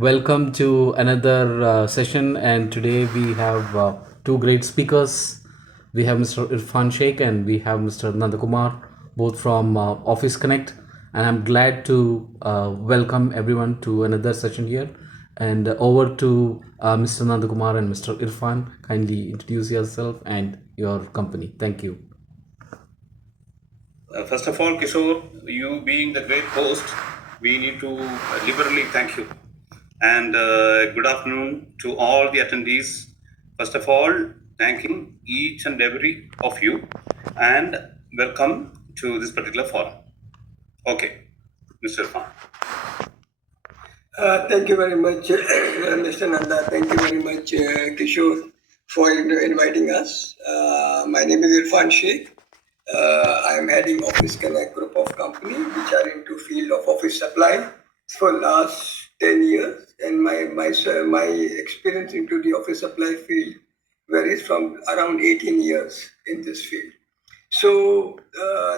Welcome to another session, and today we have two great speakers. We have Mr. Irfan Sheikh and we have Mr. Nandakumar, both from Office Connect. And I'm glad to welcome everyone to another session here. And over to Mr. Nandakumar and Mr. Irfan. Kindly introduce yourself and your company. Thank you. First of all, Kishore, you being the great host, we need to liberally thank you. And good afternoon to all the attendees. First of all, thanking each and every of you and welcome to this particular forum. Okay, Mr. Khan. Thank you very much, Mr. Nanda. Thank you very much, Kishore, for inviting us. My name is Irfan Sheikh. I am heading Office Connect group of company, which are into field of office supply for last 10 years. And my experience into the office supply field varies from around 18 years in this field. So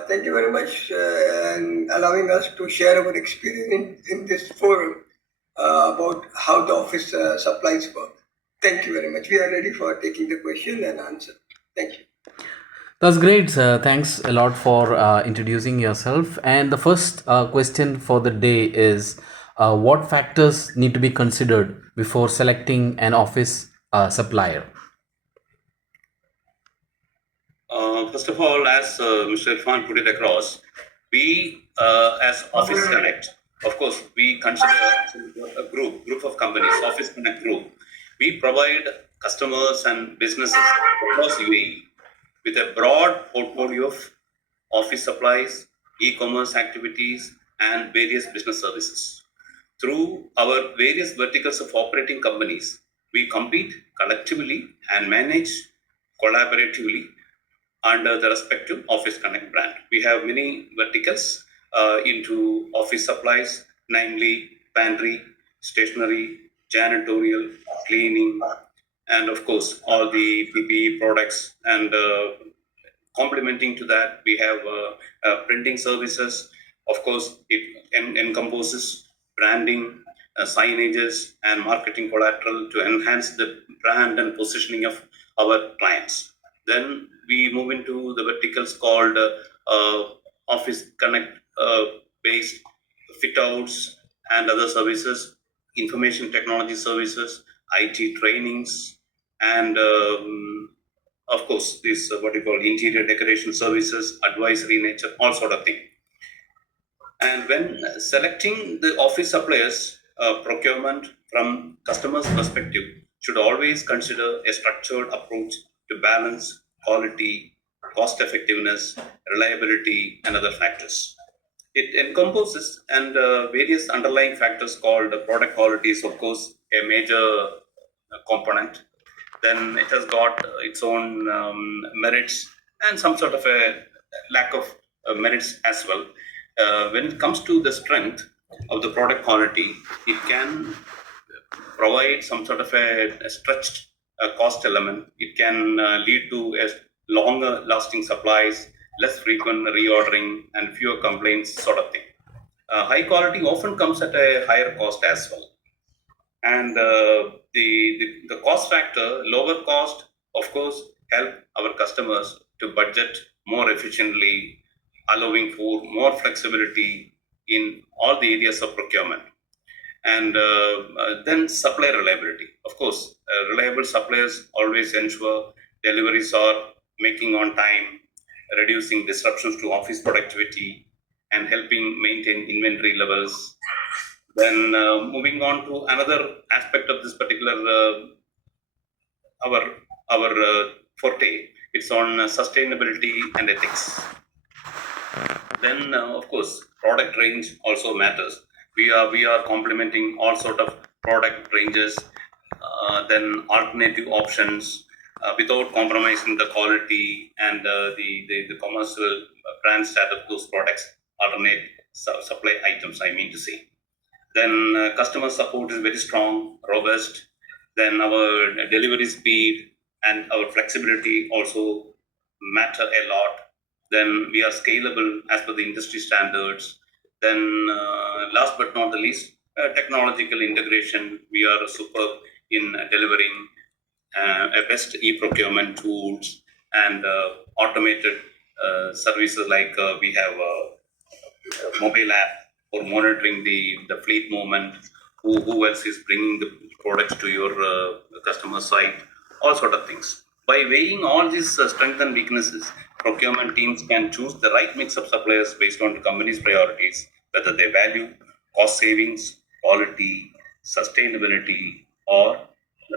thank you very much and allowing us to share our experience in this forum about how the office supplies work. Thank you very much. We are ready for taking the question and answer. Thank you. That's great. Thanks a lot for introducing yourself. And the first question for the day is what factors need to be considered before selecting an office supplier? First of all, as Mr. Irfan put it across, we as Office Connect, of course, we consider a group of companies, Office Connect Group. We provide customers and businesses across UAE with a broad portfolio of office supplies, e-commerce activities, and various business services. Through our various verticals of operating companies, we compete collectively and manage collaboratively under the respective Office Connect brand. We have many verticals into office supplies, namely pantry, stationery, janitorial, cleaning, and of course all the PPE products. And complementing to that, we have printing services. Of course, it encompasses branding, signages, and marketing collateral to enhance the brand and positioning of our clients. Then we move into the verticals called Office Connect based fit outs and other services, information technology services, IT trainings, and of course, this what you call interior decoration services, advisory nature, all sort of thing. And when selecting the office suppliers, procurement from customers' perspective should always consider a structured approach to balance quality, cost effectiveness, reliability, and other factors. It encompasses and various underlying factors called product quality is of course a major component. Then it has got its own merits and some sort of a lack of merits as well. When it comes to the strength of the product quality, it can provide some sort of a stretched cost element. It can lead to a longer lasting supplies, less frequent reordering, and fewer complaints, sort of thing. High quality often comes at a higher cost as well. And the cost factor, lower cost, of course, help our customers to budget more efficiently, allowing for more flexibility in all the areas of procurement. And then supply reliability. Of course, reliable suppliers always ensure deliveries are making on time, reducing disruptions to office productivity, and helping maintain inventory levels. Then moving on to another aspect of this particular our forte, it's on sustainability and ethics. Then of course product range also matters. We are complementing all sort of product ranges, then alternative options without compromising the quality and the commercial brand status of those products, alternate supply items, I mean to say. Then customer support is very strong, robust. Then our delivery speed and our flexibility also matter a lot. Then we are scalable as per the industry standards. Then last but not the least, technological integration. We are superb in delivering a best e-procurement tools and automated services like we have a mobile app for monitoring the fleet movement. Who else is bringing the products to your customer site? All sort of things. By weighing all these strengths and weaknesses, procurement teams can choose the right mix of suppliers based on the company's priorities, whether they value cost savings, quality, sustainability, or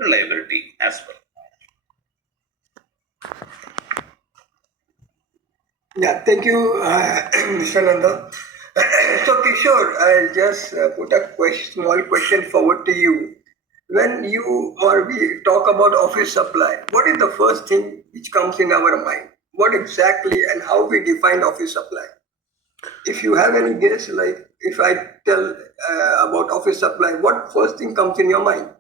reliability as well. Yeah, thank you, Mr. Nanda. So, Kishore, I'll just put a small question forward to you. When you or we talk about office supply, what is the first thing which comes in our mind? What exactly and how we define office supply? If you have any guess, like if I tell about office supply, what first thing comes in your mind?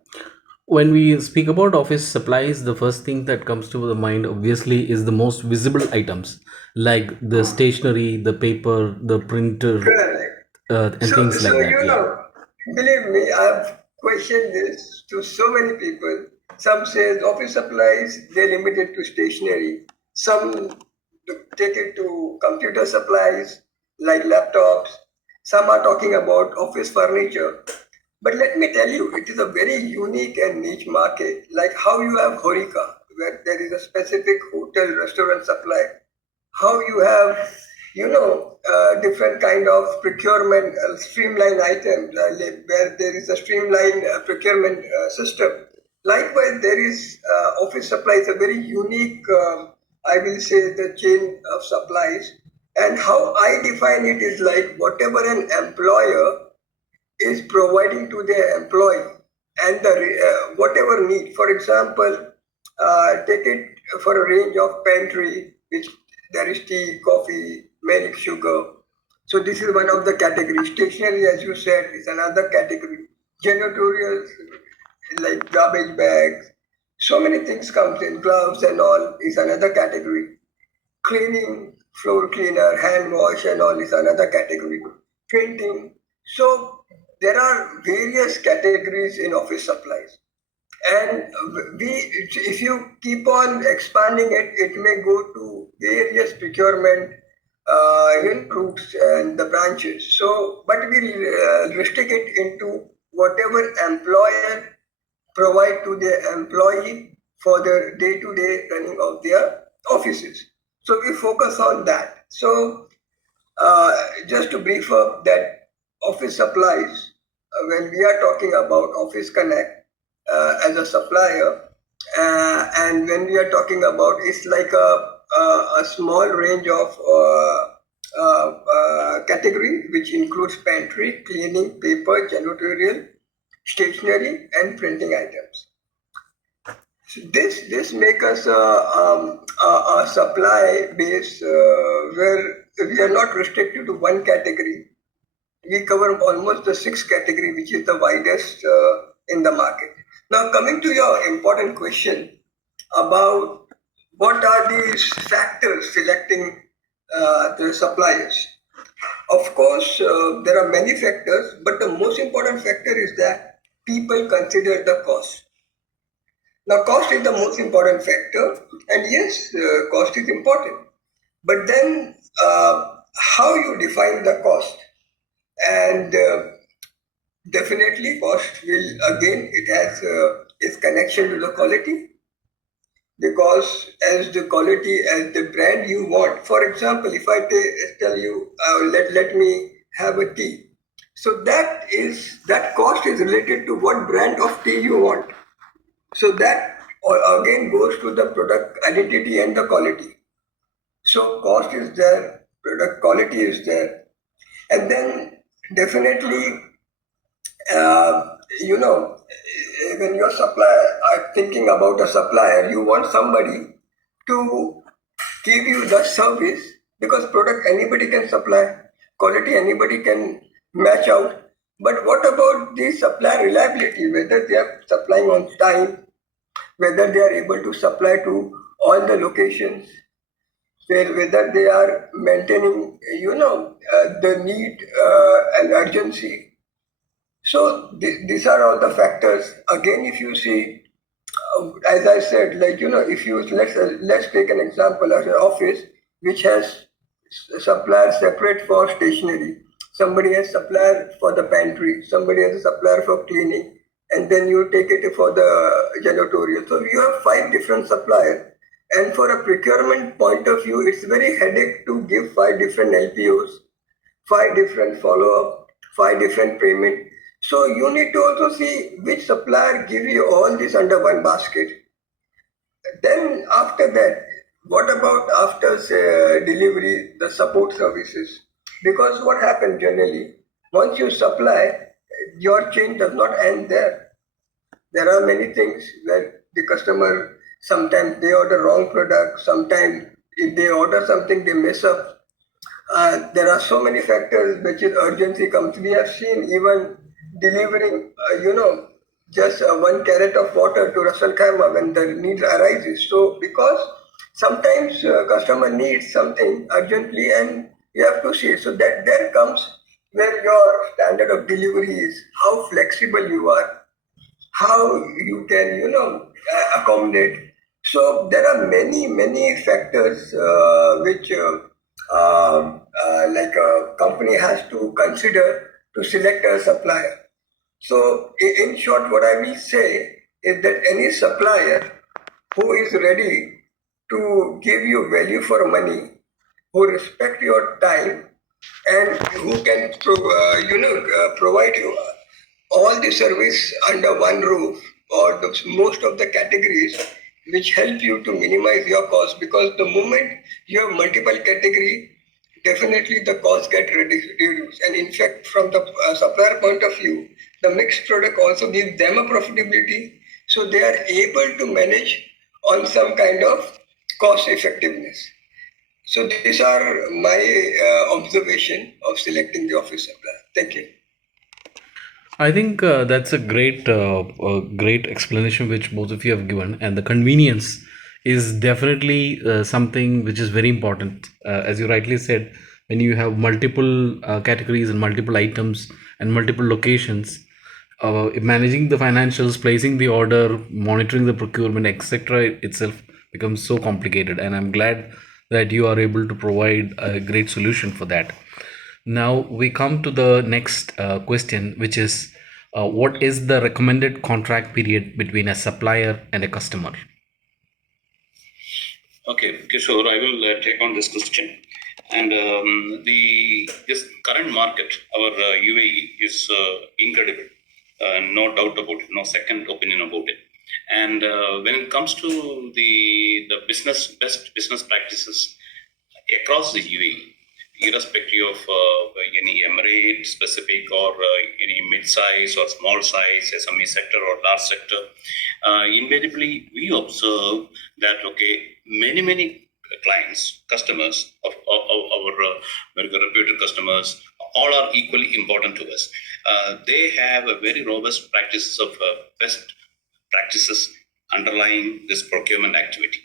When we speak about office supplies, the first thing that comes to the mind obviously is the most visible items like the stationery, the paper, the printer, Correct. and things like that. Yeah. Believe me, I've questioned this to so many people. Some says office supplies, they limit it to stationery. Some take it to computer supplies like laptops. Some are talking about office furniture. But let me tell you, it is a very unique and niche market, like how you have Horika, where there is a specific hotel restaurant supply, how you have different kind of procurement streamline items where there is a streamlined procurement system. Likewise, there is office supplies, a very unique, I will say, the chain of supplies. And how I define it is like whatever an employer is providing to their employee and the whatever need. For example, take it for a range of pantry, which there is tea, coffee, milk, sugar. So this is one of the categories. Stationery, as you said, is another category. Janitorial, like garbage bags, so many things comes in. Gloves and all is another category. Cleaning, floor cleaner, hand wash and all is another category. Painting. So there are various categories in office supplies. And we, if you keep on expanding it, it may go to various procurement routes and the branches. So, but we restrict it into whatever employer provide to their employee for the day-to-day running of their offices. So we focus on that. So just to brief up that office supplies, when we are talking about Office Connect as a supplier, and when we are talking about it's like a small range of category which includes pantry, cleaning, paper, janitorial, stationery, and printing items. So this make us a supply base where we are not restricted to one category. We cover almost the sixth category, which is the widest in the market. Now, coming to your important question about what are these factors selecting the suppliers. Of course, there are many factors, but the most important factor is that people consider the cost. Now, cost is the most important factor, and yes, cost is important. But then, how you define the cost, and definitely, cost will again it has its connection to the quality, because as the quality as the brand you want. For example, if I tell you, let me have a tea, so that cost is related to what brand of tea you want. So that again goes to the product identity and the quality. So cost is there, product quality is there, and then definitely, you know, when your supplier are thinking about a supplier, you want somebody to give you the service, because product anybody can supply, quality anybody can match out. But what about the supply reliability? Whether they are supplying on time, whether they are able to supply to all the locations, whether they are maintaining, the need and urgency. So these are all the factors. Again, if you see, as I said, like if you let's take an example of an office which has supplier separate for stationery. Somebody has supplier for the pantry. Somebody has a supplier for cleaning, and then you take it for the janitorial. So you have five different suppliers. And for a procurement point of view, it's very headache to give five different LPOs, five different follow-up, five different payment. So you need to also see which supplier give you all this under one basket. Then after that, what about after delivery, the support services? Because what happens generally, once you supply, your chain does not end there. There are many things where the customer, sometimes they order wrong product, sometimes if they order something they mess up. There are so many factors which is urgency comes. We have seen even delivering, just one carrot of water to Russell Khaimah when the need arises. So because sometimes customer needs something urgently and you have to see. So that there comes where your standard of delivery is, how flexible you are, how you can accommodate. So there are many factors which like a company has to consider to select a supplier. So in short, what I will say is that any supplier who is ready to give you value for money, who respect your time, and who can provide you all the service under one roof, or most of the categories which help you to minimize your cost, because the moment you have multiple category, definitely the cost get reduced. And in fact, from the supplier point of view, the mixed product also gives them a profitability, so they are able to manage on some kind of cost effectiveness. So these are my observation of selecting the office supplier. Thank you. I think that's a great explanation which both of you have given, and the convenience is definitely something which is very important. As you rightly said, when you have multiple categories and multiple items and multiple locations, managing the financials, placing the order, monitoring the procurement, etc., itself becomes so complicated. And I'm glad that you are able to provide a great solution for that. Now we come to the next question, which is what is the recommended contract period between a supplier and a customer? Okay, Kishore, I will take on this question. And the this current market, our UAE is incredible, no doubt about it, no second opinion about it. And when it comes to the best business practices across the UAE, irrespective of any emirate specific or any mid-size or small size SME sector or large sector, invariably we observe that many clients, customers of our very reputed customers, all are equally important to us. They have a very robust practices of best practices underlying this procurement activity.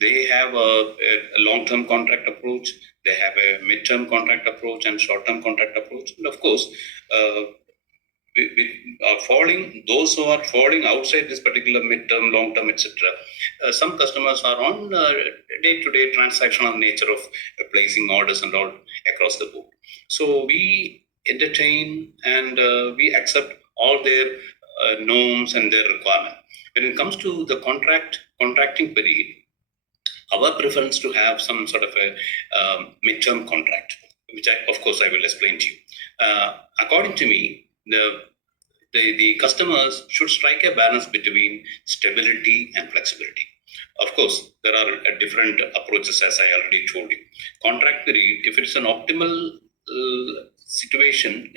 They have a long-term contract approach. They have a mid-term contract approach and short-term contract approach. And of course, uh, falling those who are falling outside this particular mid-term, long-term, etc. Some customers are on day-to-day transactional nature of placing orders and all across the board. So we entertain and we accept all their norms and their requirement. When it comes to the contracting period, our preference to have some sort of a mid-term contract, which of course I will explain to you. According to me, the customers should strike a balance between stability and flexibility. Of course, there are different approaches, as I already told you. Contract period, if it's an optimal situation,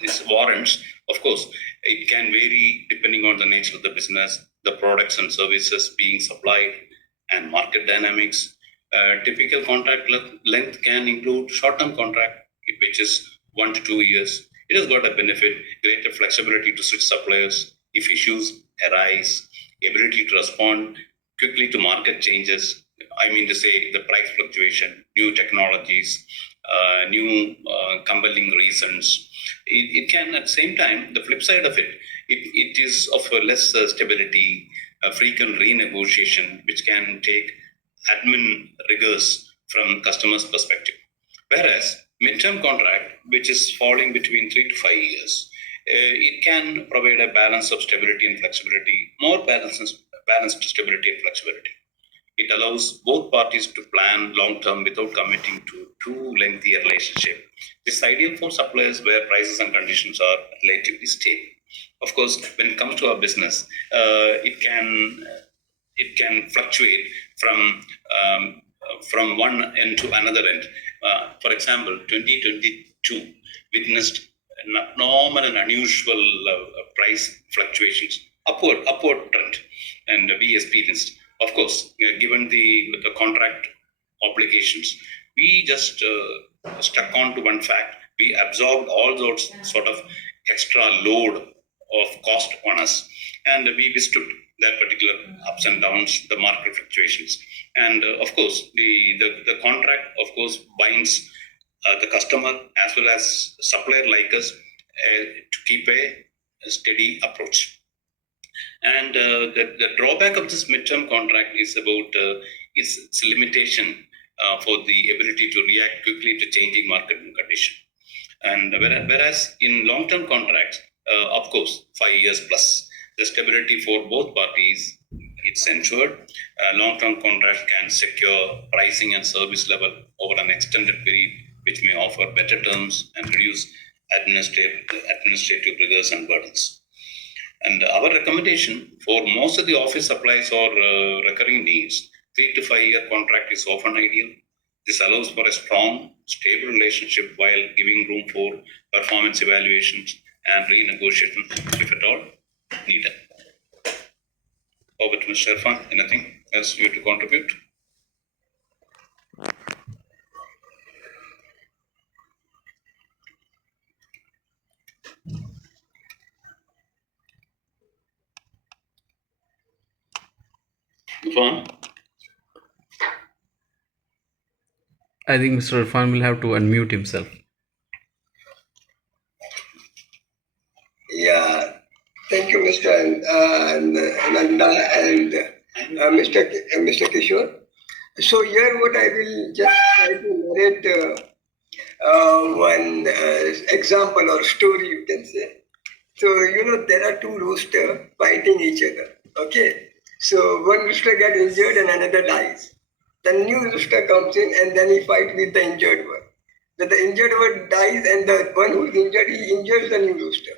this warrants, of course, it can vary depending on the nature of the business, the products and services being supplied, and market dynamics. Typical contract length can include short-term contract, which is 1 to 2 years. It has got a benefit, greater flexibility to switch suppliers if issues arise, ability to respond quickly to market changes. I mean to say the price fluctuation, new technologies, new compelling reasons. It can, at the same time, the flip side of it is of a less stability, frequent renegotiation, which can take admin rigors from customers' perspective. Whereas midterm contract, which is falling between 3 to 5 years, it can provide a balance of stability and flexibility, more balanced stability and flexibility. It allows both parties to plan long term without committing to too lengthy a relationship. This is ideal for suppliers where prices and conditions are relatively stable. Of course, when it comes to our business, it can fluctuate from one end to another end. For example, 2022 witnessed abnormal and unusual price fluctuations, upward trend, and we experienced. Of course, given the contract obligations, we just stuck on to one fact. We absorbed all those sort of extra load of cost on us, and we withstood that particular ups and downs, the market fluctuations. And of course, the contract, of course, binds the customer as well as supplier like us to keep a steady approach. And the drawback of this midterm contract is about its limitation for the ability to react quickly to changing market condition. And whereas in long-term contracts, of course, 5 years plus, the stability for both parties, it's ensured. Long-term contracts can secure pricing and service level over an extended period, which may offer better terms and reduce administrative rigors and burdens. And our recommendation for most of the office supplies or recurring needs, 3 to 5 year contract is often ideal. This allows for a strong, stable relationship while giving room for performance evaluations and renegotiation if at all needed. Over to Mr. Irfan. Anything else you to contribute? Irfan? I think Mr. Irfan will have to unmute himself. Yeah, thank you, Mr. Nanda and Mr. Kishore. So here, what I will just try to narrate one example or story, you can say. So there are two roosters fighting each other. Okay, so one rooster gets injured and another dies. The new rooster comes in and then he fights with the injured one. The injured one dies and the one who's injured, he injures the new rooster.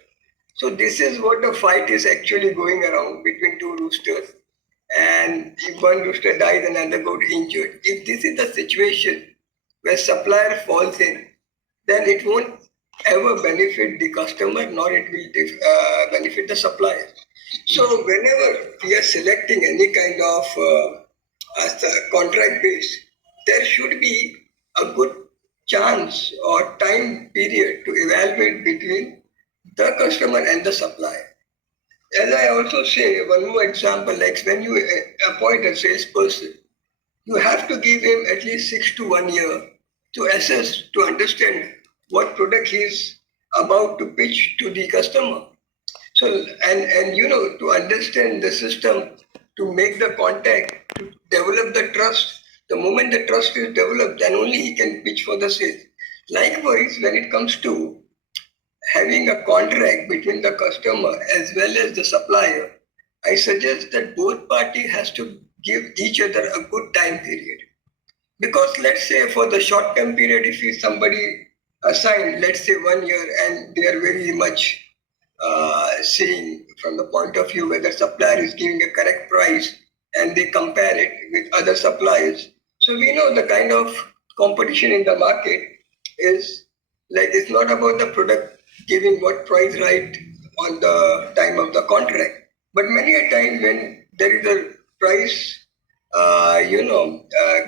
So this is what the fight is actually going around between two roosters. And if one rooster dies, another got injured. If this is the situation where supplier falls in, then it won't ever benefit the customer, nor it will benefit the supplier. So whenever we are selecting any kind of contract base, there should be a good chance or time period to evaluate between the customer and the supplier. As I also say, one more example, like when you appoint a salesperson, you have to give him at least 6 to 1 year to assess, to understand what product he is about to pitch to the customer. So, and to understand the system, to make the contact, to develop the trust. The moment the trust is developed, then only he can pitch for the sales. Likewise, when it comes to having a contract between the customer as well as the supplier, I suggest that both parties has to give each other a good time period. Because let's say for the short term period, if you somebody assigned, let's say 1 year, and they are very much seeing from the point of view whether supplier is giving a correct price and they compare it with other suppliers. So we know the kind of competition in the market is like it's not about the product giving what price right on the time of the contract, but many a time when there is a price,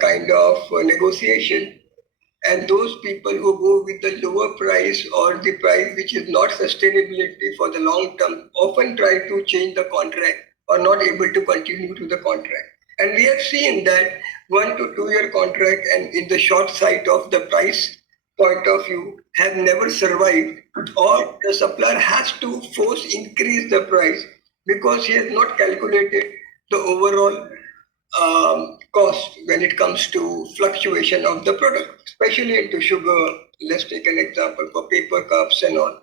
kind of negotiation, and those people who go with the lower price or the price which is not sustainability for the long term often try to change the contract or not able to continue to the contract. And we have seen that 1 to 2 year contract and in the short sight of the price point of view have never survived, or the supplier has to force increase the price because he has not calculated the overall cost when it comes to fluctuation of the product, especially into sugar. Let's take an example for paper cups and all.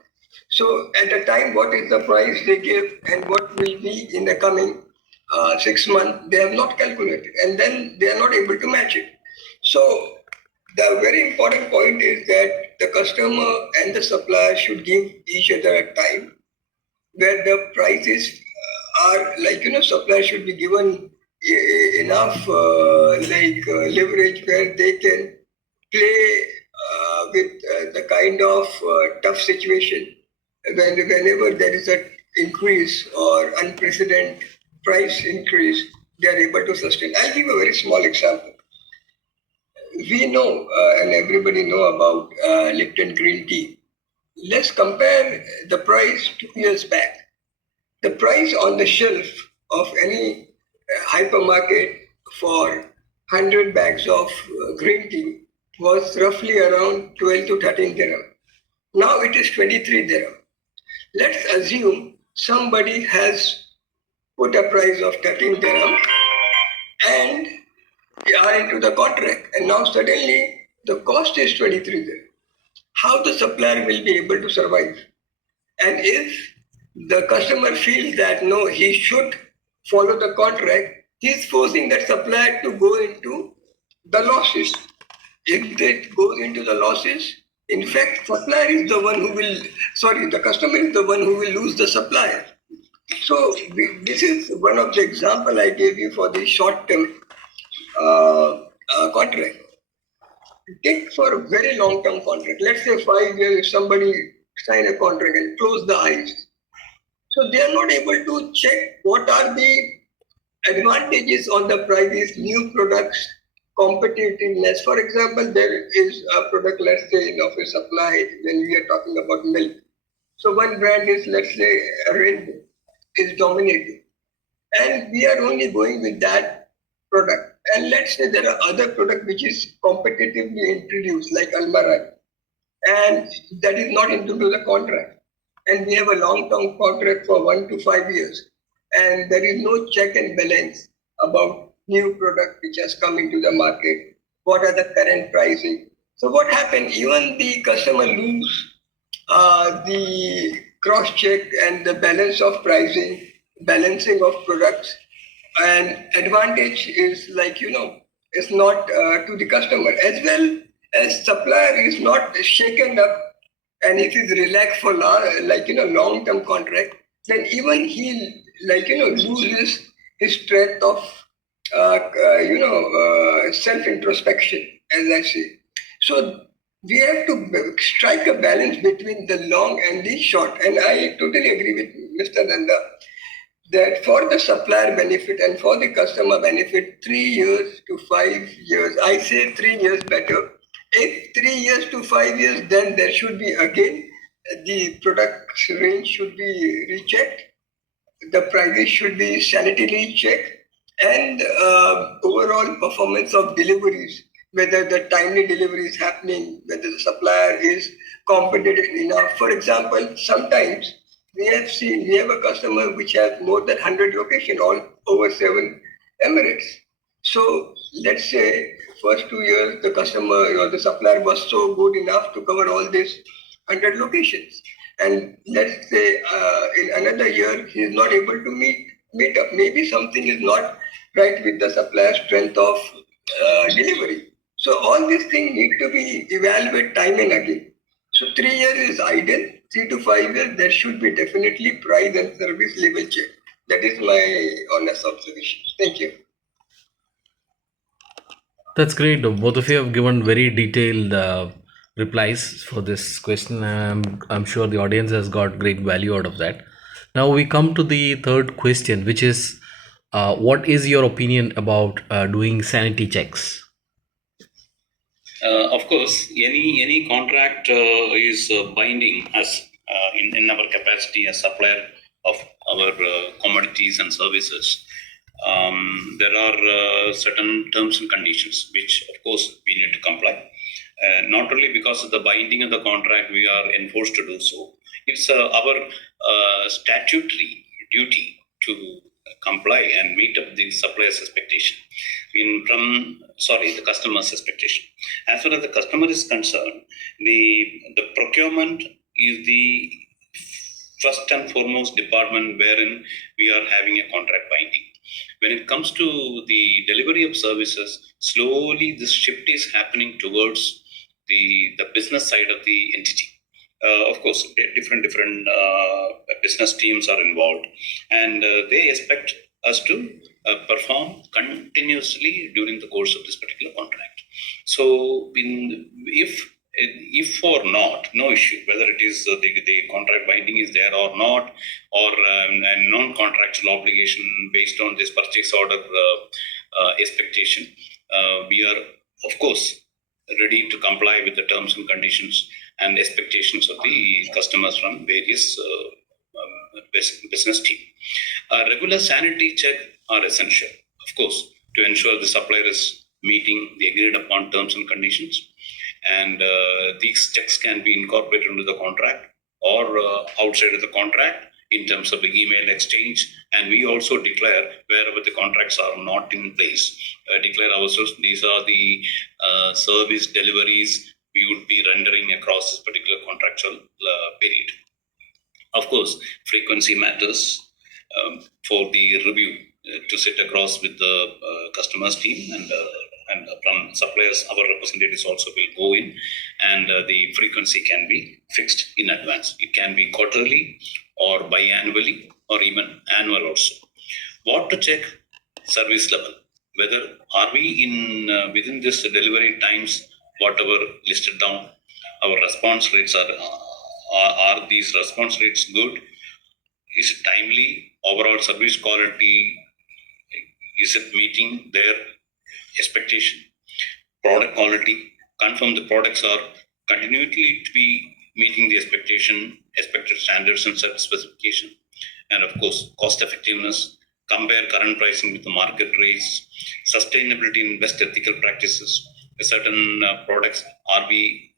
So at the time, what is the price they give and what will be in the coming 6 months, they have not calculated, and then they are not able to match it. So the very important point is that the customer and the supplier should give each other a time where the prices are like, supplier should be given enough leverage where they can play with the kind of tough situation whenever there is an increase or unprecedented price increase, they are able to sustain. I'll give a very small example. We know and everybody know about Lipton green tea. Let's compare the price 2 years back. The price on the shelf of any hypermarket for 100 bags of green tea was roughly around 12 to 13 dirham. Now it is 23 dirham. Let's assume somebody has put a price of 13 dirham and they are into the contract, and now suddenly the cost is 23 dirham. How the supplier will be able to survive? And if the customer feels that no, he should follow the contract, he's forcing that supplier to go into the losses. If it goes into the losses, in fact, supplier is the one who will, sorry, the customer is the one who will lose the supplier. So this is one of the example I gave you for the short-term contract. Take for a very long-term contract. Let's say 5 years, if somebody sign a contract and close the eyes. So they are not able to check what are the advantages on the prices, new products, competitiveness. For example, there is a product, let's say, in office supply when we are talking about milk. So one brand is, let's say, Rainbow is dominating. And we are only going with that product. And let's say there are other products which is competitively introduced, like Almarai, and that is not into the contract. And we have a long-term contract for 1 to 5 years, and there is no check and balance about new product which has come into the market. What are the current pricing? So what happened? Even the customer lose the cross check and the balance of pricing, balancing of products, and advantage is like, it's not to the customer, as well as supplier is not shaken up, and if he's relaxed for long term contract, then even he loses his strength of self introspection, as I say. So we have to strike a balance between the long and the short, and I totally agree with Mr. Nanda that for the supplier benefit and for the customer benefit, 3 years to 5 years, I say 3 years better. If 3 years to 5 years, then there should be again the product range should be rechecked, the prices should be sanitarily checked, and overall performance of deliveries, whether the timely delivery is happening, whether the supplier is competent enough. For example, sometimes we have a customer which has more than 100 locations, all over 7 Emirates. So let's say first 2 years the customer or the supplier was so good enough to cover all these 100 locations, and let's say in another year he is not able to meet up. Maybe something is not right with the supplier strength of delivery. So all these things need to be evaluated time and again. So 3 years is ideal. 3 to 5 years there should be definitely price and service level check. That is my honest observation. Thank you. That's great. Both of you have given very detailed replies for this question. I'm sure the audience has got great value out of that. Now we come to the third question, which is what is your opinion about doing sanity checks? Of course, any contract is binding us in our capacity as supplier of our commodities and services. There are certain terms and conditions which, of course, we need to comply. Not only because of the binding of the contract, we are enforced to do so. It's our statutory duty to comply and meet up the supplier's expectation the customer's expectation. As far as the customer is concerned, the procurement is the first and foremost department wherein we are having a contract binding. When it comes to the delivery of services, slowly this shift is happening towards the business side of the entity. Of course, different business teams are involved, and they expect us to perform continuously during the course of this particular contract. So, if or not, no issue whether it is the contract binding is there or not, or a non-contractual obligation based on this purchase order expectation, we are of course ready to comply with the terms and conditions and expectations of the customers from various business team. A regular sanity check are essential, of course, to ensure the supplier is meeting the agreed upon terms and conditions. And these checks can be incorporated into the contract or outside of the contract in terms of the email exchange. And we also declare wherever the contracts are not in place, declare ourselves these are the service deliveries we would be rendering across this particular contractual period. Of course, frequency matters for the review to sit across with the customers team, and from suppliers, our representatives also will go in, and the frequency can be fixed in advance. It can be quarterly or biannually or even annual also. What to check? Service level. Whether are we in within this delivery times, whatever listed down, our response rates are these response rates good? Is it timely? Overall service quality, is it meeting their expectation? Product quality, confirm the products are continually to be meeting the expected standards and specification. And of course, cost effectiveness, compare current pricing with the market rates, sustainability in best ethical practices. Certain products are we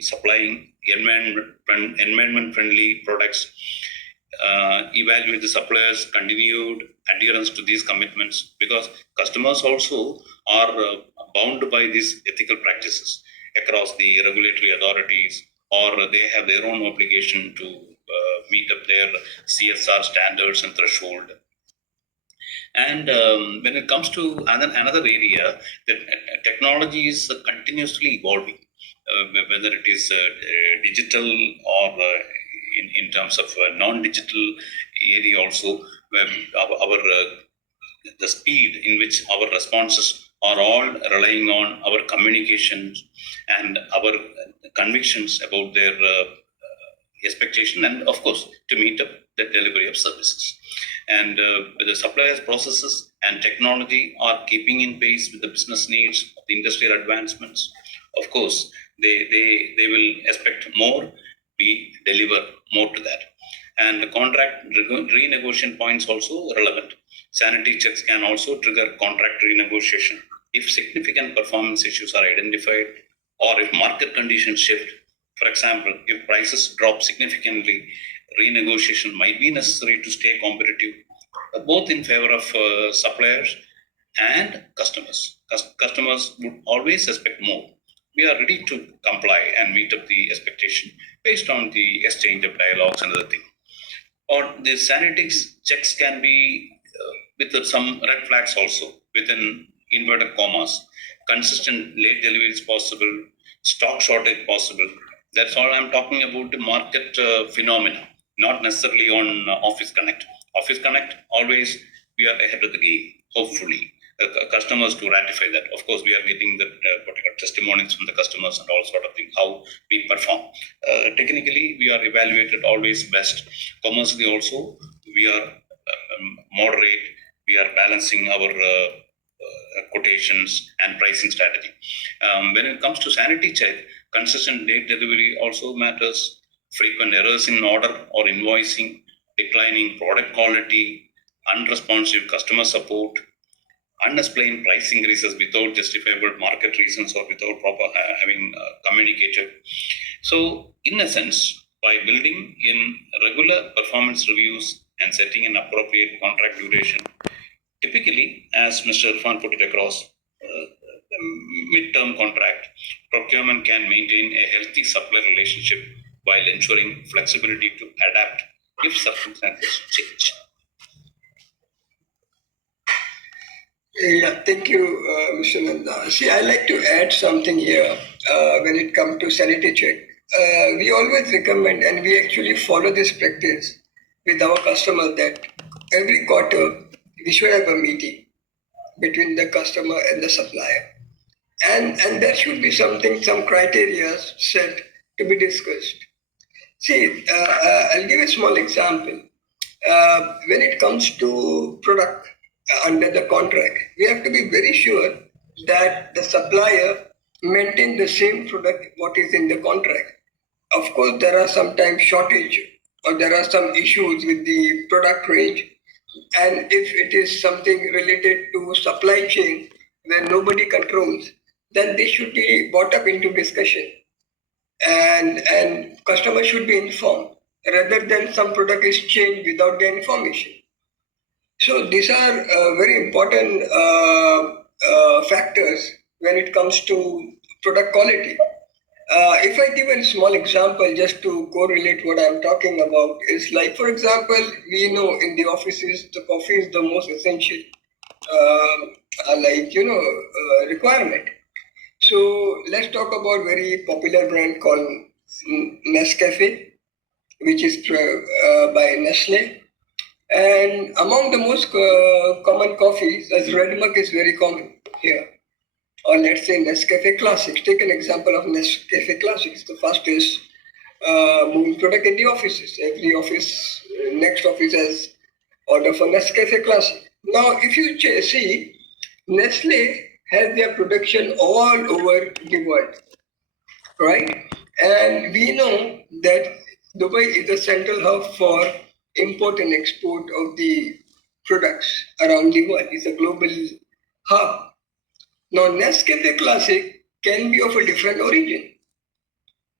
supplying environment friendly products? Evaluate the suppliers' continued adherence to these commitments, because customers also are bound by these ethical practices across the regulatory authorities, or they have their own obligation to meet up their CSR standards and threshold. And when it comes to another area, that technology is continuously evolving, whether it is digital or in terms of non-digital area also, where our the speed in which our responses are all relying on our communications and our convictions about their expectation, and of course to meet up the delivery of services. And the suppliers' processes and technology are keeping in pace with the business needs of the industrial advancements. Of course, they will expect more, we deliver more to that. And the contract renegotiation points also relevant. Sanity checks can also trigger contract renegotiation if significant performance issues are identified, or if market conditions shift. For example, if prices drop significantly, renegotiation might be necessary to stay competitive, both in favor of suppliers and customers. Customers would always expect more. We are ready to comply and meet up the expectation based on the exchange of dialogues and other things. Or the sanity checks can be with some red flags also, within inverted commas. Consistent late delivery is possible, stock shortage possible. That's all I'm talking about, the market phenomena, not necessarily on Office Connect. Office Connect, always we are ahead of the game, hopefully. Customers to ratify that. Of course, we are getting the particular testimonies from the customers and all sort of things, how we perform. Technically, we are evaluated always best. Commercially also, we are moderate. We are balancing our quotations and pricing strategy. When it comes to sanity check, consistent date delivery also matters. Frequent errors in order or invoicing, declining product quality, unresponsive customer support, unexplained price increases without justifiable market reasons or without proper having communicated. So, in a sense, by building in regular performance reviews and setting an appropriate contract duration, typically, as Mr. Irfan put it across, mid-term contract, procurement can maintain a healthy supply relationship while ensuring flexibility to adapt if circumstances change. Yeah, thank you, Mr. Nanda. See, I like to add something here when it comes to sanity check. We always recommend and we actually follow this practice with our customer that every quarter we should have a meeting between the customer and the supplier. And there should be some criteria set to be discussed. See, I'll give a small example. When it comes to product under the contract, we have to be very sure that the supplier maintain the same product what is in the contract. Of course, there are sometimes shortage or there are some issues with the product range, and if it is something related to supply chain where nobody controls, then this should be brought up into discussion, and customer should be informed rather than some product is changed without the information. So these are very important factors when it comes to product quality. If I give a small example just to correlate what I'm talking about, is like, for example, we know in the offices the coffee is the most essential, requirement. So let's talk about very popular brand called Nescafe, which is by Nestle. And among the most common coffees, as red mug is very common here. Or let's say Nescafe Classics. Take an example of Nescafe Classics, the fastest moving product in the offices. Every office, next office has order for Nescafe Classic. Now, if you see, Nestle has their production all over the world, right? And we know that Dubai is the central hub for import and export of the products around the world. It's a global hub. Now, Nescafe Classic can be of a different origin.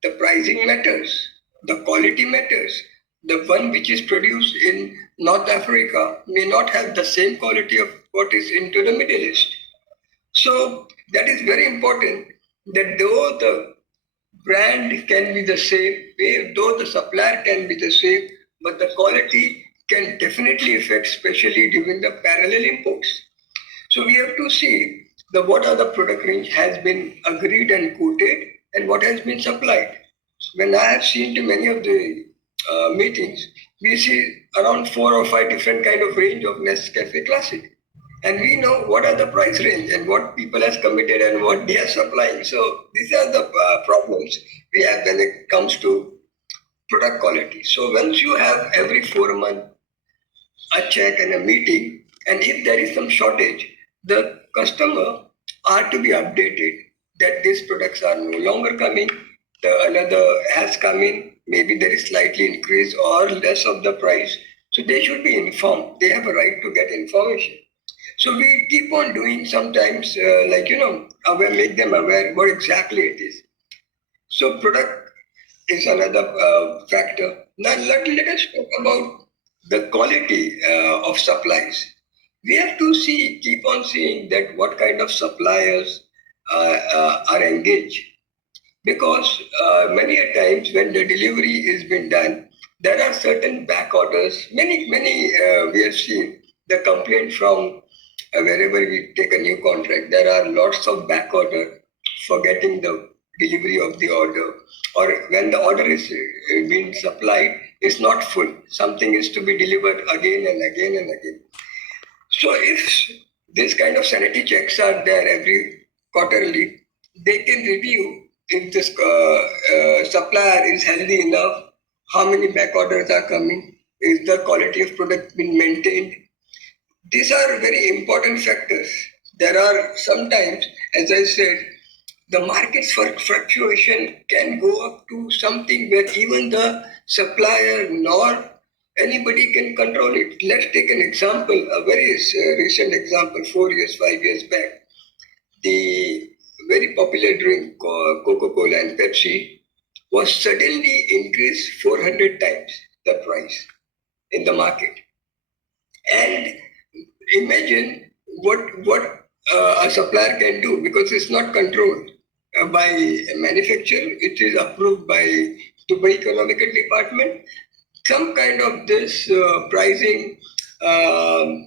The pricing matters, the quality matters. The one which is produced in North Africa may not have the same quality of what is into the Middle East. So that is very important that though the brand can be the same, though the supplier can be the same, but the quality can definitely affect, especially during the parallel imports. So we have to see the what are the product range has been agreed and quoted and what has been supplied. When I have seen to many of the meetings, we see around 4 or 5 different kind of range of Nescafe Classic. And we know what are the price range and what people has committed and what they are supplying. So these are the problems we have when it comes to product quality. So once you have every 4 months a check and a meeting, and if there is some shortage, the customer are to be updated that these products are no longer coming, the another has come in, maybe there is slightly increase or less of the price. So they should be informed. They have a right to get information. So we keep on doing sometimes, aware, make them aware what exactly it is. So product is another factor. Now let us talk about the quality of supplies. We have to keep on seeing that what kind of suppliers are engaged, because many a times when the delivery is being done, there are certain back orders. Many we have seen the complaint from wherever we take a new contract. There are lots of back order for getting the delivery of the order, or when the order is being supplied, it's not full. Something is to be delivered again and again and again. So if this kind of sanity checks are there every quarterly, they can review if this supplier is healthy enough, how many back orders are coming, is the quality of product been maintained. These are very important factors. There are sometimes, as I said, the market's fluctuation can go up to something where even the supplier nor Anybody can control it. Let's take an example, a very recent example, 4 years, 5 years back. The very popular drink Coca-Cola and Pepsi was suddenly increased 400 times the price in the market. And imagine what a supplier can do, because it's not controlled by a manufacturer. It is approved by Dubai Economical Department. Some kind of this pricing, the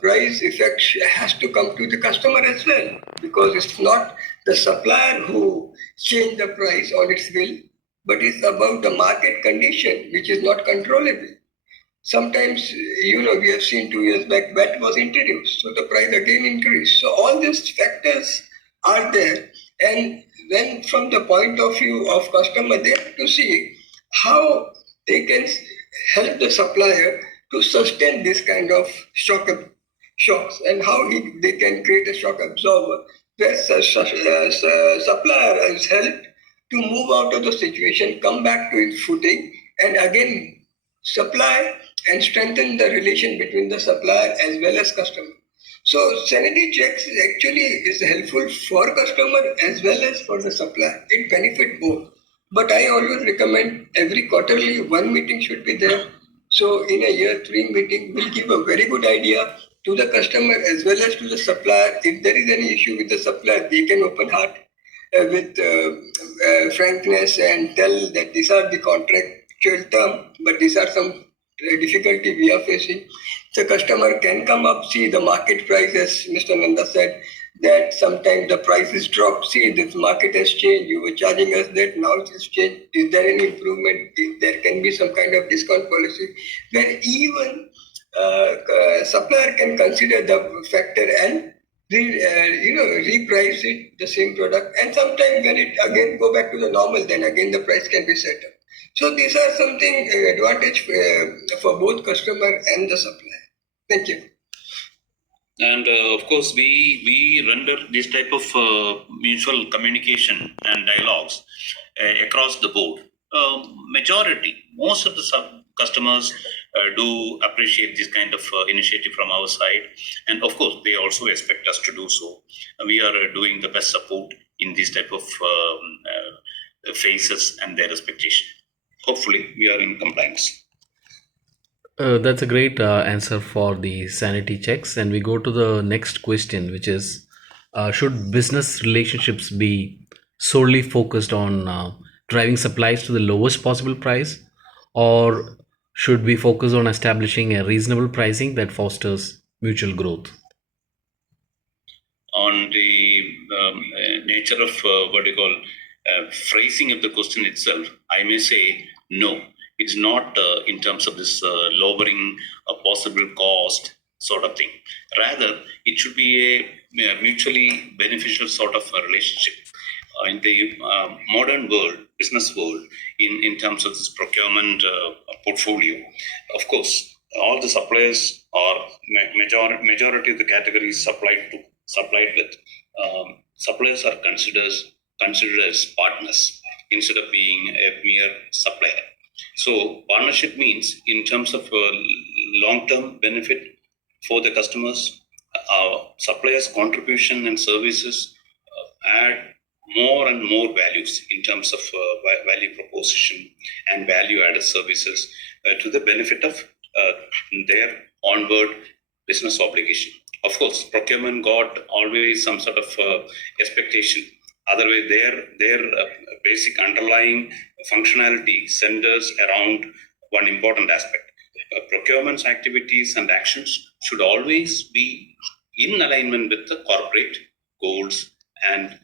price effect has to come to the customer as well, because it's not the supplier who changed the price on its will, but it's about the market condition which is not controllable. Sometimes, we have seen 2 years back VAT was introduced, so the price again increased. So all these factors are there, and then from the point of view of customer, they have to see how they can help the supplier to sustain this kind of shocks, and how they can create a shock absorber where supplier is helped to move out of the situation, come back to its footing, and again supply and strengthen the relation between the supplier as well as customer. So sanity checks actually is helpful for customer as well as for the supplier. It benefits both. But I always recommend every quarterly one meeting should be there. So in a year, three meeting will give a very good idea to the customer as well as to the supplier. If there is any issue with the supplier, they can open heart with frankness and tell that these are the contractual term, but these are some difficulty we are facing. The customer can come up, see the market price, as Mr. Nanda said, that sometimes the prices drop. See, this market has changed. You were charging us that, now it has changed. Is there any improvement? If there can be some kind of discount policy where even supplier can consider the factor and reprice it, the same product, and sometimes when it again go back to the normal, then again the price can be set up. So these are something advantage for both customer and the supplier. Thank you. And of course, we render this type of mutual communication and dialogues across the board. Most of the customers do appreciate this kind of initiative from our side, and of course, they also expect us to do so. We are doing the best support in these type of phases and their expectation. Hopefully, we are in compliance. That's a great answer for the sanity checks. And we go to the next question, which is should business relationships be solely focused on driving supplies to the lowest possible price, or should we focus on establishing a reasonable pricing that fosters mutual growth? On the nature of what you call phrasing of the question itself, I may say no. It's not in terms of this lowering a possible cost sort of thing. Rather, it should be a mutually beneficial sort of a relationship. In the modern world, business world, in terms of this procurement portfolio, of course, all the suppliers are majority of the categories supplied with. Suppliers are considered as partners instead of being a mere supplier. So partnership means in terms of long-term benefit for the customers, suppliers' contribution and services add more and more values in terms of value proposition and value-added services to the benefit of their onward business obligation. Of course, procurement got always some sort of expectation. Otherwise, their basic underlying functionality centers around one important aspect. Procurement's activities and actions should always be in alignment with the corporate goals and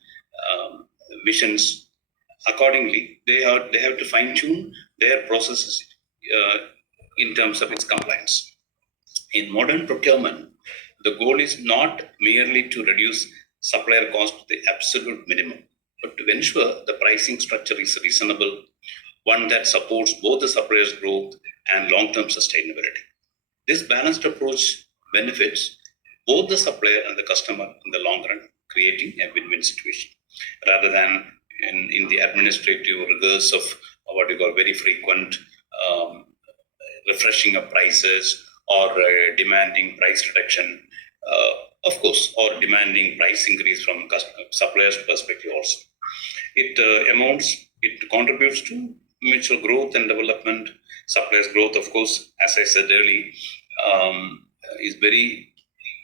visions. Accordingly, they have to fine-tune their processes in terms of its compliance. In modern procurement, the goal is not merely to reduce supplier cost to the absolute minimum, but to ensure the pricing structure is reasonable, one that supports both the supplier's growth and long-term sustainability. This balanced approach benefits both the supplier and the customer in the long run, creating a win-win situation, rather than in the administrative rigors of what you call very frequent refreshing of prices or demanding price reduction, of course, or demanding price increase from suppliers' perspective also. It contributes to mutual growth and development. Suppliers' growth, of course, as I said earlier, is very,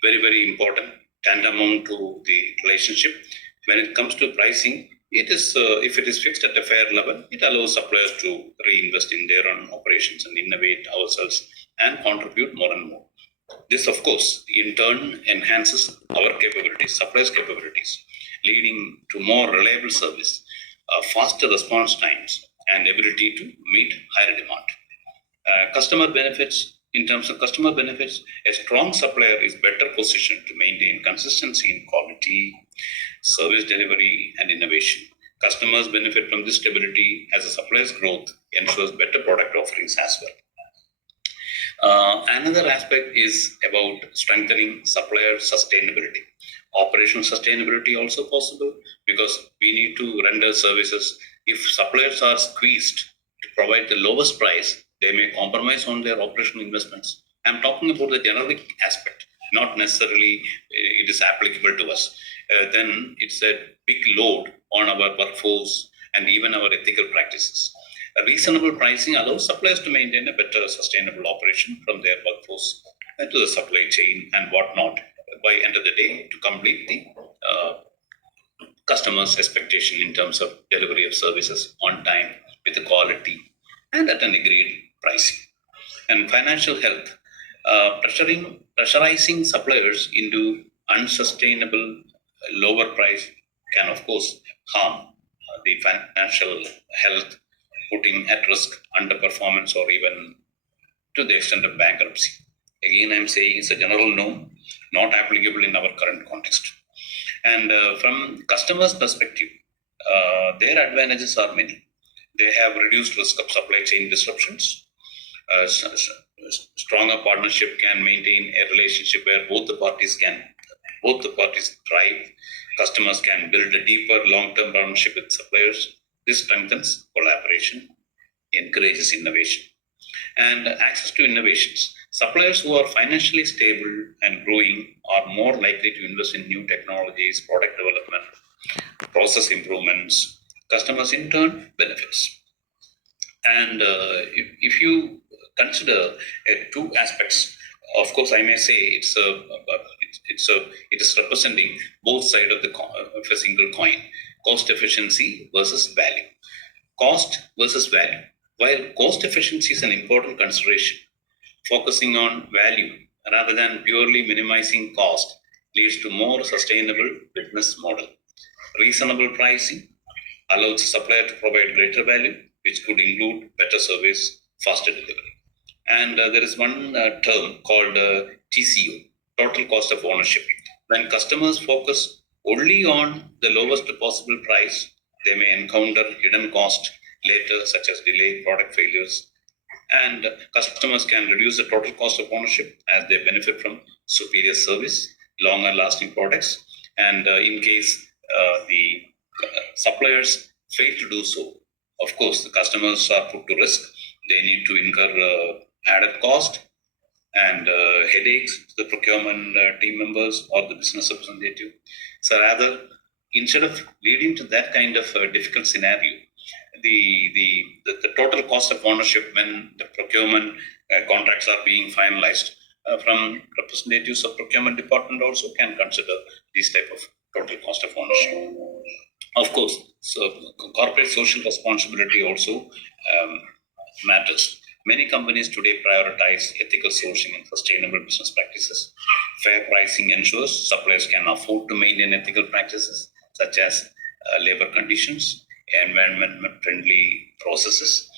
very, very important, tantamount to the relationship. When it comes to pricing, it is if it is fixed at a fair level, it allows suppliers to reinvest in their own operations and innovate ourselves and contribute more and more. This, of course, in turn enhances our capabilities, suppliers' capabilities, leading to more reliable service, faster response times, and ability to meet higher demand. Customer benefits, in terms of customer benefits, a strong supplier is better positioned to maintain consistency in quality, service delivery, and innovation. Customers benefit from this stability as the supplier's growth ensures better product offerings as well. Another aspect is about strengthening supplier sustainability. Operational sustainability also possible because we need to render services. If suppliers are squeezed to provide the lowest price, they may compromise on their operational investments. I'm talking about the generic aspect, not necessarily it is applicable to us. Then it's a big load on our workforce and even our ethical practices. A reasonable pricing allows suppliers to maintain a better sustainable operation from their workforce to the supply chain and whatnot by end of the day to complete the customer's expectation in terms of delivery of services on time with the quality and at an agreed pricing. And financial health, pressurizing suppliers into unsustainable lower price can of course harm the financial health, putting at risk underperformance or even to the extent of bankruptcy. Again, I'm saying it's a general norm, not applicable in our current context. And from customers' perspective, their advantages are many. They have reduced risk of supply chain disruptions. Stronger partnership can maintain a relationship where both the parties thrive. Customers can build a deeper long-term partnership with suppliers. This strengthens collaboration, encourages innovation, and access to innovations. Suppliers who are financially stable and growing are more likely to invest in new technologies, product development, process improvements. Customers in turn benefits. And if you consider two aspects, of course, I may say it is representing both sides of a single coin: cost efficiency versus value. Cost versus value. While cost efficiency is an important consideration, focusing on value rather than purely minimizing cost leads to more sustainable business model. Reasonable pricing allows the supplier to provide greater value, which could include better service, faster delivery. And there is one term called TCO, total cost of ownership. When customers focus only on the lowest possible price, they may encounter hidden cost later, such as delayed product failures. And customers can reduce the total cost of ownership as they benefit from superior service, longer lasting products. And in case the suppliers fail to do so, of course, the customers are put to risk. They need to incur added cost and headaches to the procurement team members or the business representative. So rather, instead of leading to that kind of difficult scenario, the total cost of ownership when the procurement contracts are being finalized from representatives of procurement department also can consider this type of total cost of ownership. Of course, so corporate social responsibility also matters. Many companies today prioritize ethical sourcing and sustainable business practices. Fair pricing ensures suppliers can afford to maintain ethical practices such as labor conditions, environment-friendly processes.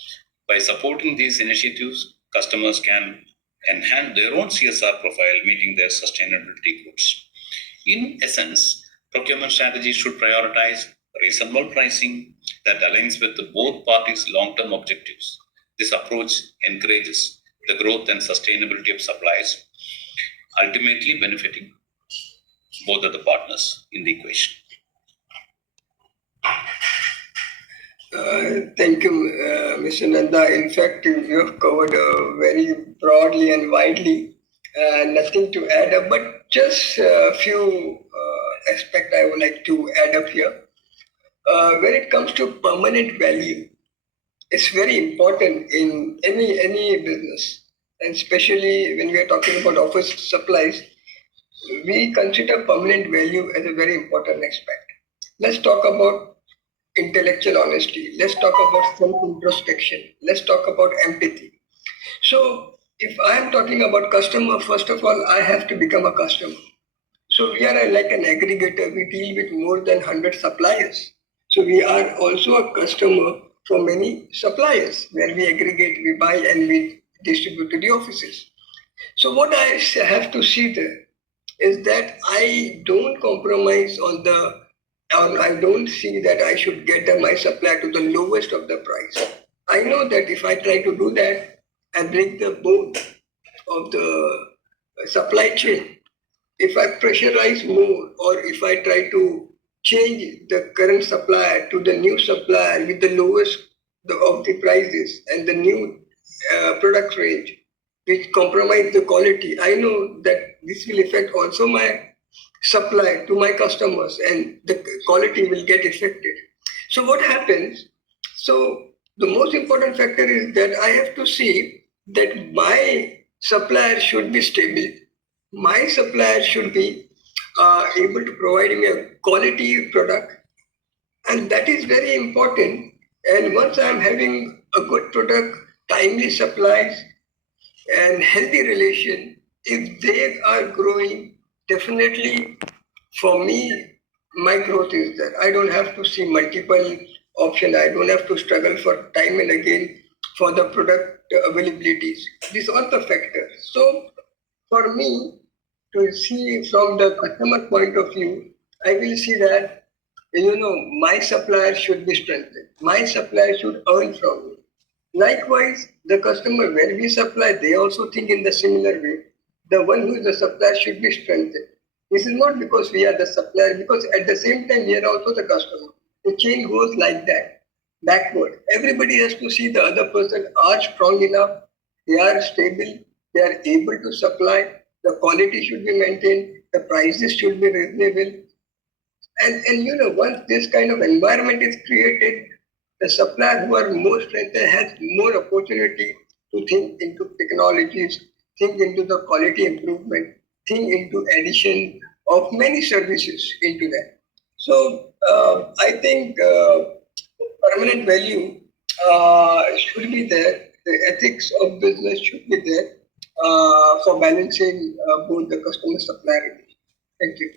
By supporting these initiatives, customers can enhance their own CSR profile, meeting their sustainability goals. In essence, procurement strategies should prioritize reasonable pricing that aligns with both parties' long-term objectives. This approach encourages the growth and sustainability of supplies, ultimately benefiting both of the partners in the equation. Thank you, Mr. Nanda. In fact, you have covered very broadly and widely. Nothing to add up, but just a few aspects I would like to add up here. When it comes to permanent value, it's very important in any business, and especially when we are talking about office supplies, we consider permanent value as a very important aspect. Let's talk about intellectual honesty. Let's talk about self introspection. Let's talk about empathy. So, if I am talking about customer, first of all, I have to become a customer. So, we are like an aggregator. We deal with more than 100 suppliers. So, we are also a customer for many suppliers where we aggregate, we buy, and we distribute to the offices. So, what I have to see there is that I don't compromise on the, or I don't see that I should get my supply to the lowest of the price. I know that if I try to do that, I break the bone of the supply chain. If I pressurize more, or if I try to change the current supplier to the new supplier with the lowest of the prices and the new product range, which compromise the quality, I know that this will affect also my supply to my customers and the quality will get affected. So what happens? So the most important factor is that I have to see that my supplier should be stable. My supplier should be able to provide me a quality product, and that is very important. And once I'm having a good product, timely supplies, and healthy relation, if they are growing, definitely for me, my growth is there. I don't have to see multiple option. I don't have to struggle for time and again for the product availabilities. These are the factors. So for me to see from the customer point of view, I will see that my supplier should be strengthened. My supplier should earn from me. Likewise, the customer, when we supply, they also think in the similar way. The one who is the supplier should be strengthened. This is not because we are the supplier, because at the same time, we are also the customer. The chain goes like that, backward. Everybody has to see the other person are strong enough, they are stable, they are able to supply, the quality should be maintained, the prices should be reasonable, and once this kind of environment is created, the supplier who are more strengthened has more opportunity to think into technologies, think into the quality improvement, think into addition of many services into that. So I think permanent value should be there. The ethics of business should be there for balancing both the customer supplier relations. Thank you.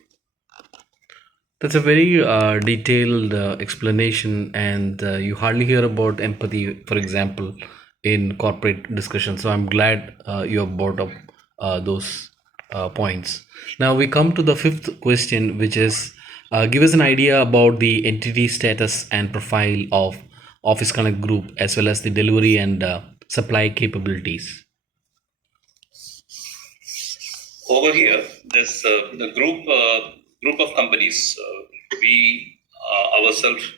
That's a very detailed explanation, and you hardly hear about empathy, for example, in corporate discussion. So I'm glad you have brought up those points. Now we come to the fifth question, which is give us an idea about the entity status and profile of Office Connect Group, as well as the delivery and supply capabilities. Over here, there's the group of companies. We ourselves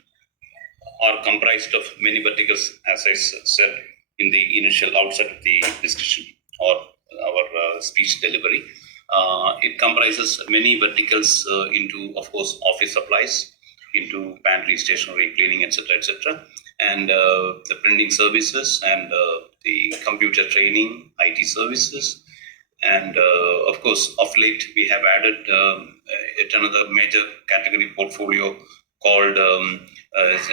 are comprised of many verticals, as I said in the initial outset of the discussion or our speech delivery. It comprises many verticals into, of course, office supplies, into pantry, stationery, cleaning, etc., and the printing services and the computer training, IT services, and of course, of late we have added yet another major category portfolio called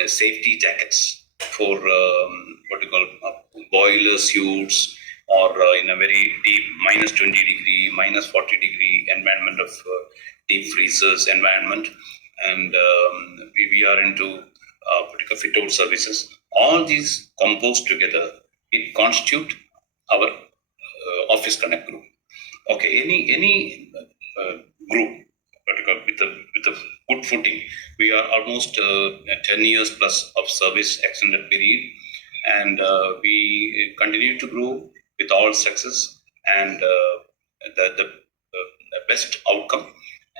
safety jackets for what you call boiler suits, or in a very deep minus 20-degree, minus 40-degree environment of deep freezers environment. And we are into particular fit out services. All these composed together, it constitute our Office Connect group. Okay, any group particular with a good footing, we are almost 10 years plus of service extended period, and we continue to grow with all success and the best outcome.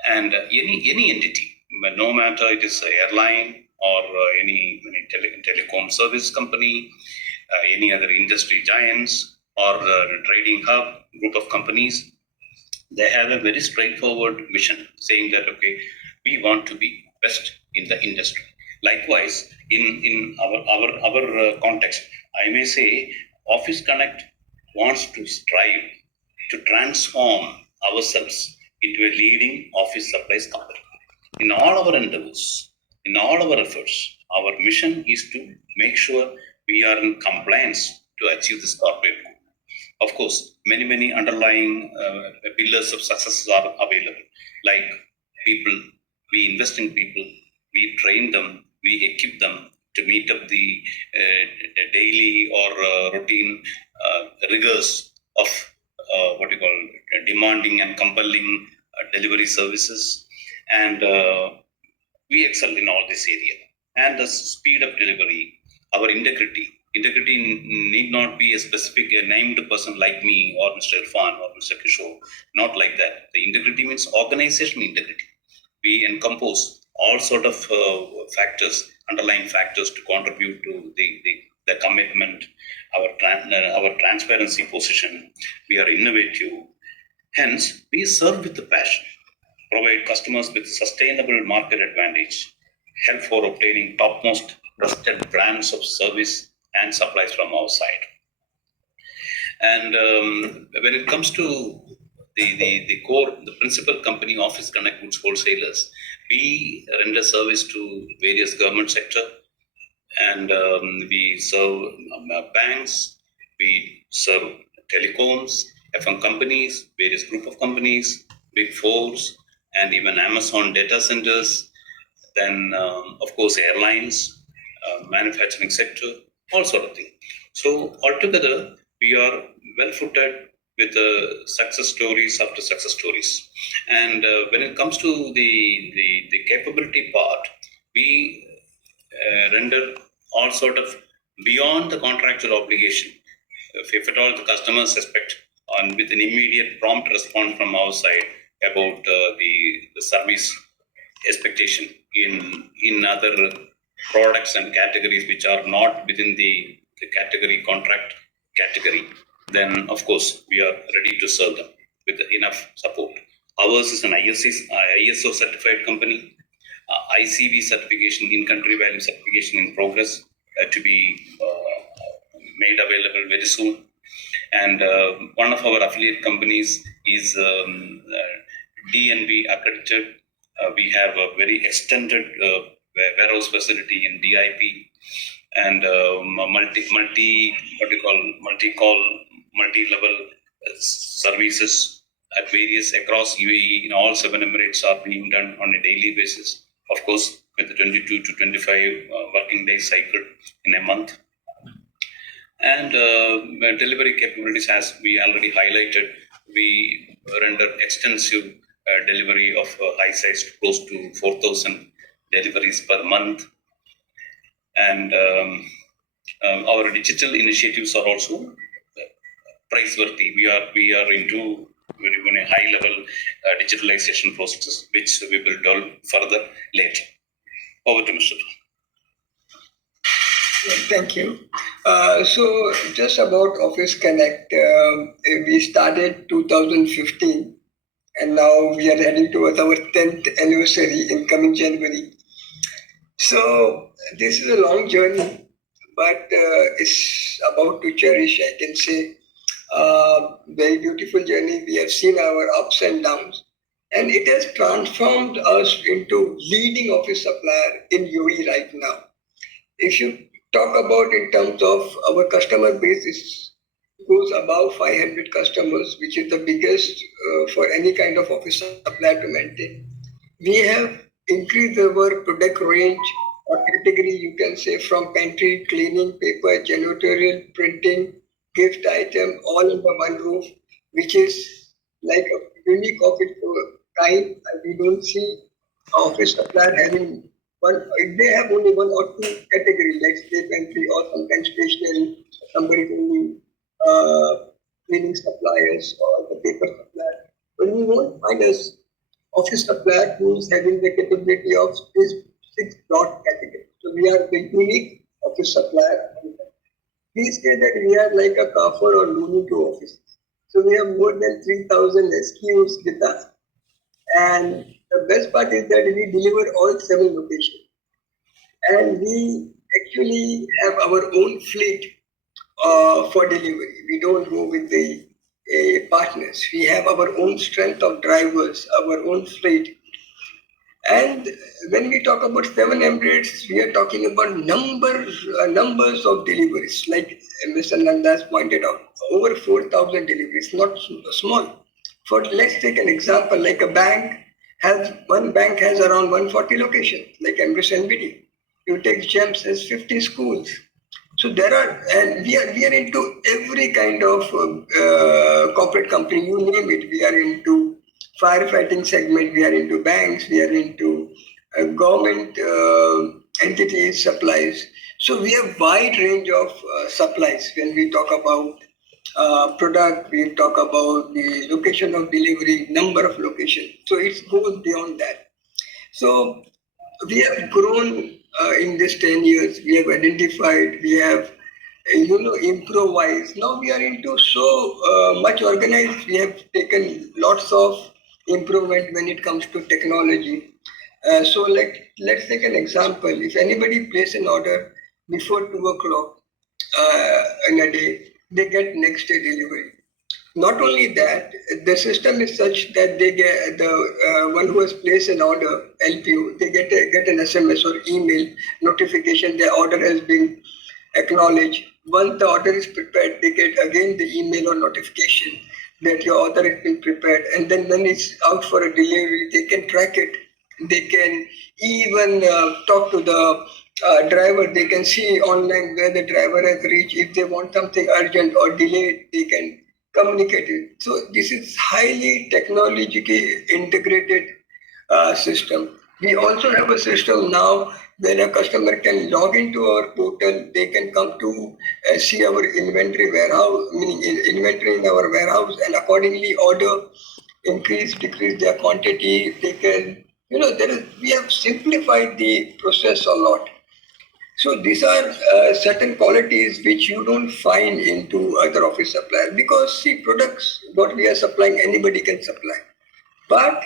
And any entity, no matter it is airline or any telecom service company, any other industry giants, or trading hub group of companies, they have a very straightforward mission saying that, okay, we want to be best in the industry. Likewise, in our context, I may say Office Connect wants to strive to transform ourselves into a leading office supplies company. In all our endeavors, in all our efforts, our mission is to make sure we are in compliance to achieve this corporate goal. Of course, many underlying pillars of success are available, like people. We invest in people, we train them, we equip them to meet up the daily or routine rigors of what you call demanding and compelling delivery services, and we excel in all this area. And the speed of delivery, our integrity. Integrity need not be a specific named person like me or Mr. Irfan or Mr. Kishore. Not like that. The integrity means organizational integrity. We encompass all sort of factors, underlying factors to contribute to the commitment, our transparency position. We are innovative. Hence, we serve with the passion, provide customers with sustainable market advantage, help for obtaining topmost trusted brands of service and supplies from our side. And when it comes to the core, the principal company, Office Connect Goods Wholesalers, we render service to various government sector, and we serve banks, we serve telecoms, FM companies, various group of companies, big fours, and even Amazon data centers, then of course airlines, manufacturing sector, all sort of thing. So altogether, we are well footed with success stories after success stories. And when it comes to the capability part, we render all sort of beyond the contractual obligation. If at all the customers suspect, on with an immediate prompt response from our side about the service expectation in other products and categories which are not within the category contract category, then of course we are ready to serve them with enough support. Ours is an ISO certified company, ICV certification, in country value certification in progress, to be made available very soon. And one of our affiliate companies is DNB accredited. We have a very extended warehouse facility in DIP, and multi-level services at various across UAE in all 7 Emirates are being done on a daily basis. Of course, with the 22 to 25 working day cycle in a month. And delivery capabilities, as we already highlighted, we render extensive delivery of high-sized close to 4,000 deliveries per month. And our digital initiatives are also priceworthy. We are into very high-level digitalization processes, which we will delve further later. Over to Mr. Thank you. So just about Office Connect, we started 2015, and now we are heading towards our 10th anniversary in coming January. So this is a long journey, but it's about to cherish, I can say. Very beautiful journey. We have seen our ups and downs, and it has transformed us into leading office supplier in UAE right now. If you talk about in terms of our customer base, it goes above 500 customers, which is the biggest for any kind of office supplier to maintain. We have increased our product range or category, you can say, from pantry, cleaning, paper, janitorial, printing, gift item, all under one roof, which is like a unique of its kind. We don't see office supplier having one. If they have only one or two categories, like say pantry or sometimes stationery, somebody only cleaning suppliers or the paper supplier. But we won't find us office supplier who is having the capability of this 6 broad categories. we are the unique office supplier. We say that we are like a Carrefour or Lulu to office. So we have more than 3,000 SKUs with us. And the best part is that we deliver all 7 locations. And we actually have our own fleet for delivery. We don't go with the partners. We have our own strength of drivers, our own fleet. And when we talk about 700, we are talking about numbers of deliveries. Like Mr. Nandas pointed out, over 4,000 deliveries, not small. For let's take an example, like a bank one bank has around 140 locations, like Empress NBD. You take GEMS as 50 schools. So there are, and we are into every kind of corporate company, you name it. We are into firefighting segment, we are into banks, we are into government entities, supplies. So we have wide range of supplies. When we talk about product, we talk about the location of delivery, number of locations. So it goes beyond that. So we have grown in this 10 years. We have identified, we have, improvised. Now we are into so much organized. We have taken lots of improvement when it comes to technology. So let's take an example. If anybody place an order before 2 o'clock in a day, they get next day delivery. Not only that, the system is such that they get the one who has placed an order, LPO, they get an SMS or email notification their order has been acknowledged. Once the order is prepared, they get again the email or notification that your order has been prepared. And then when it's out for a delivery, they can track it. They can even talk to the driver. They can see online where the driver has reached. If they want something urgent or delayed, they can communicate it. So this is highly technologically integrated system. We also have a system now where a customer can log into our portal. They can come to see our inventory warehouse, meaning inventory in our warehouse, and accordingly order, increase, decrease their quantity. They can, we have simplified the process a lot. So these are certain qualities which you don't find into other office suppliers, because see, products what we are supplying anybody can supply, but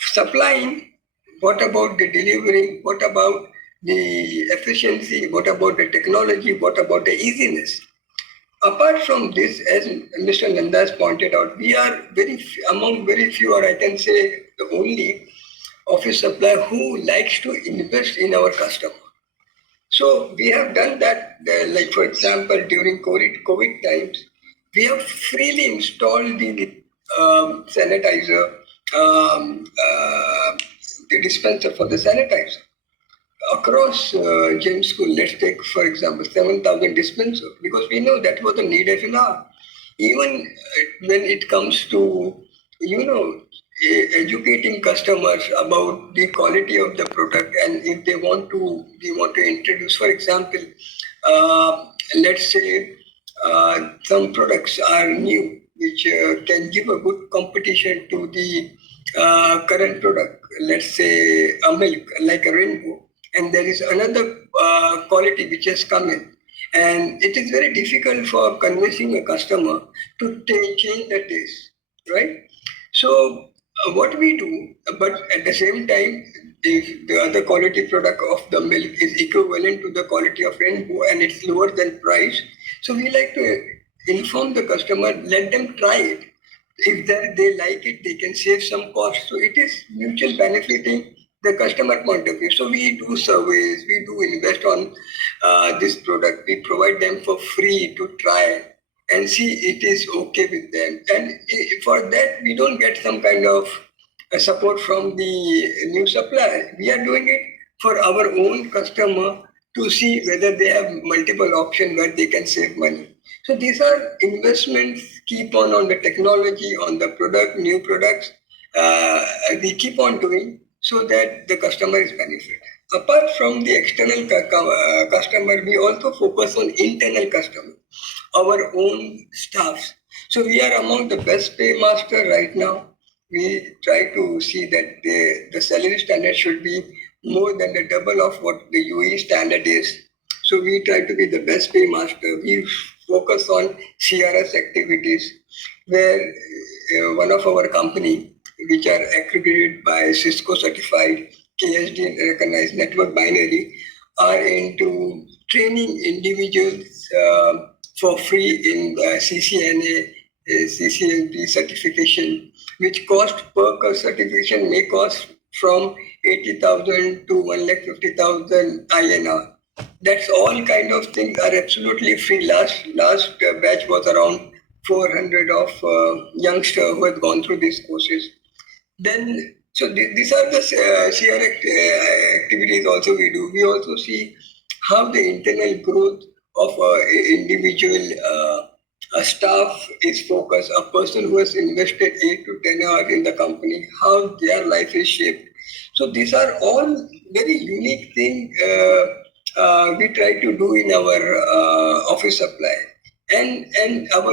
supplying, what about the delivery, what about the efficiency, what about the technology, what about the easiness? Apart from this, as Mr. Nandas pointed out, we are among very few, or I can say the only office supplier who likes to invest in our customer. So we have done that, like for example, during COVID times, we have freely installed the sanitizer, the dispenser for the sanitizer across James School. Let's take, for example, 7,000 dispensers, because we know that was the need of an hour. Even when it comes to, educating customers about the quality of the product, and if we want to introduce, for example, let's say some products are new, which can give a good competition to the current product. Let's say a milk, like a rainbow, and there is another quality which has come in. And it is very difficult for convincing a customer to change the taste, right? So what we do, but at the same time, if the other quality product of the milk is equivalent to the quality of rainbow and it's lower than price, so we like to inform the customer, let them try it. If they like it, they can save some cost. So it is mutual benefiting the customer point of view. So we do surveys, we do invest on this product. We provide them for free to try and see it is okay with them. And for that, we don't get some kind of support from the new supplier. We are doing it for our own customer to see whether they have multiple options where they can save money. So these are investments, keep on the technology, on the product, new products. We keep on doing so that the customer is benefited. Apart from the external customer, we also focus on internal customer, our own staffs. So we are among the best pay master right now. We try to see that the salary standard should be more than the double of what the UAE standard is. So we try to be the best paymaster. We focus on CRS activities, where one of our company, which are accredited by Cisco certified, KSD recognized network binary, are into training individuals for free in CCNA, CCNP certification, which cost per certification may cost from 80,000 to 1,50,000 INR. That's all kind of things are absolutely free. Last batch was around 400 of youngsters who had gone through these courses. Then, so these are the CR activities also we do. We also see how the internal growth of individual staff is focused. A person who has invested 8 to 10 hours in the company, how their life is shaped. So these are all very unique things we try to do in our office supply. And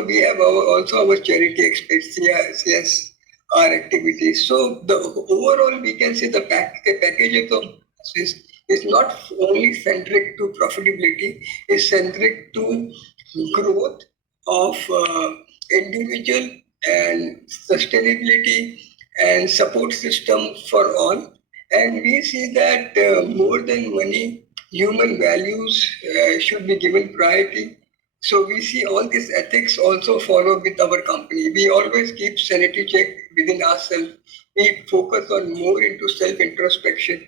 we have also our charity aspects, CSR activities. So the overall, we can say the package of is not only centric to profitability, is centric to growth of individual and sustainability and support system for all. And we see that more than money, human values should be given priority. So we see all these ethics also follow with our company. We always keep sanity check within ourselves. We focus on more into self-introspection.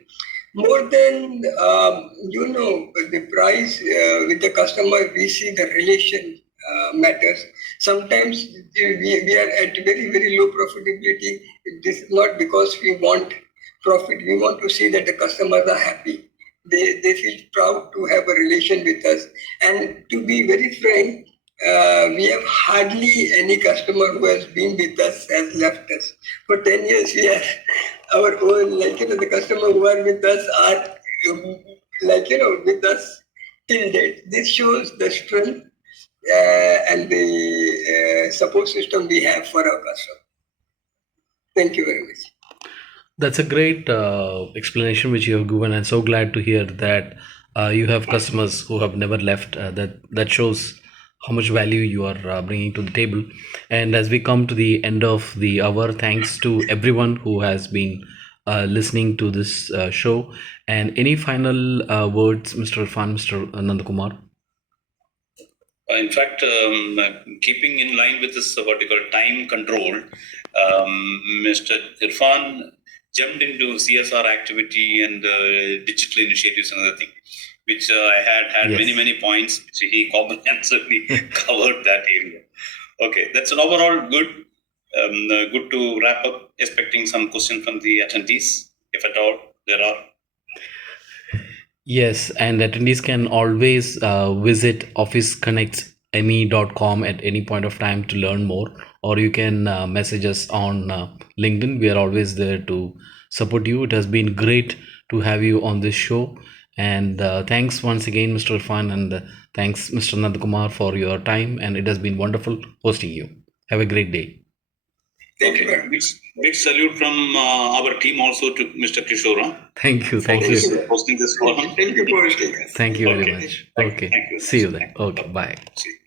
More than, the price with the customer, we see the relation matters. Sometimes we are at very, very low profitability. This is not because we want profit. We want to see that the customers are happy. They feel proud to have a relation with us. And to be very frank, we have hardly any customer who has been with us has left us. For 10 years, we have our own, the customer who are with us are, with us till date. This shows the strength and the support system we have for our customer. Thank you very much. That's a great explanation which you have given, and so glad to hear that you have customers who have never left. That shows how much value you are bringing to the table. And as we come to the end of the hour, thanks to everyone who has been listening to this show. And any final words, Mr. Irfan, Mr. Nandakumar? In fact, keeping in line with this what you call time control, Mr. Irfan jumped into CSR activity and digital initiatives and other thing, which I had Yes. many points, which he comprehensively covered that area. Okay, that's an overall good. Good to wrap up. Expecting some question from the attendees, if at all there are. Yes, and attendees can always visit officeconnectsme.com at any point of time to learn more, or you can message us on LinkedIn. We are always there to support you. It has been great to have you on this show, and thanks once again, Mr. Irfan, and thanks, Mr. Nandakumar, for your time, and it has been wonderful hosting you. Have a great day. Thank you very much. Big salute from our team also to Mr. Kishore. Thank you. For hosting this forum. Thank you for hosting us. Thank you very Okay. much. Thank Okay. you. See you then. Okay. Bye. See you.